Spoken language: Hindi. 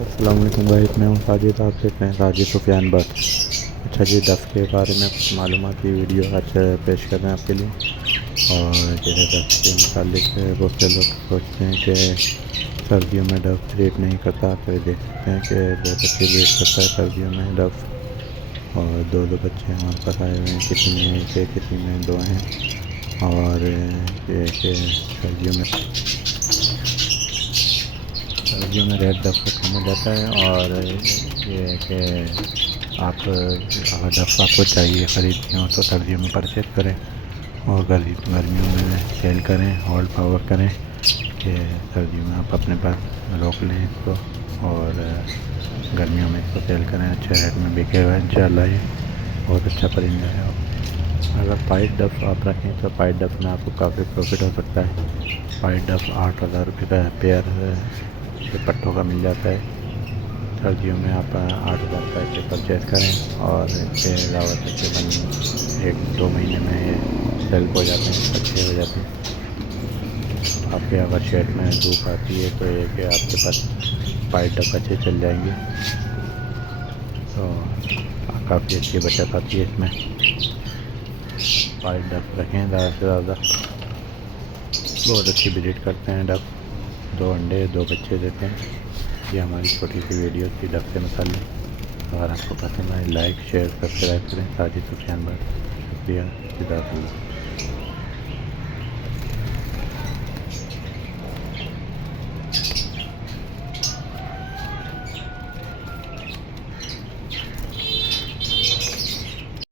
अस्सलाम वालेकुम भाई, मैं हूँ साजिद। आप देख रहे हैं साजिद सुफियान बट। अच्छा जी, डफ़ के बारे में कुछ मालूमात की वीडियो आज पेश कर रहे हैं आपके लिए। और जैसे डफ़ के मुतालिक बहुत से लोग सोचते हैं कि सर्दियों में डफ़ ब्रीड नहीं करता, तो ये देख सकते हैं कि बहुत अच्छी ब्रीड करता है सर्दियों में डफ़। और दो दो बच्चे हमारे पास आए हुए हैं, किसी में एक है किसी में दो हैं। और ये कि सर्दियों में रेड डफ का काम हो जाता है। और ये है कि आप अगर डफ आपको चाहिए ख़रीदनी हो तो सर्दियों में परचेज करें और गर्मियों में सेल करें, होल्ड पावर करें कि सर्दियों में आप अपने पास रोक लें इसको। और गर्मियों में इसको सेल करें, अच्छे रेट में बिकेगा इंशाल्लाह। ये बहुत अच्छा परिंदा है। अगर पाइट डफ आप रखें तो पाइट डफ में आपको काफ़ी प्रॉफिट हो सकता है। पाइट डफ 8,000 रुपये का पेयर के पट्टों का मिल जाता है। सर्दियों में आप 8,000 का इसे परचेज़ करें और इसके अलावा तकरीबन 1-2 महीने में ये सेल्फ हो जाते हैं, अच्छे हो जाते हैं। आपके अगर शेड में धूप आती है तो ये कि आपके पास पाइट डक अच्छे चल जाएंगे, तो काफ़ी अच्छी बचत आती है इसमें। पाइट डक रखें ज़्यादा से ज़्यादा, बहुत अच्छी ब्रीड करते हैं डक। 2 अंडे 2 बच्चे देते हैं। ये हमारी छोटी सी वीडियो थी डक से मुताल्लिक़। अगर आपको पसंद आए लाइक शेयर सब्सक्राइब करें। साजिद सुफियान बट। शुक्रिया, जज़ाकल्लाह।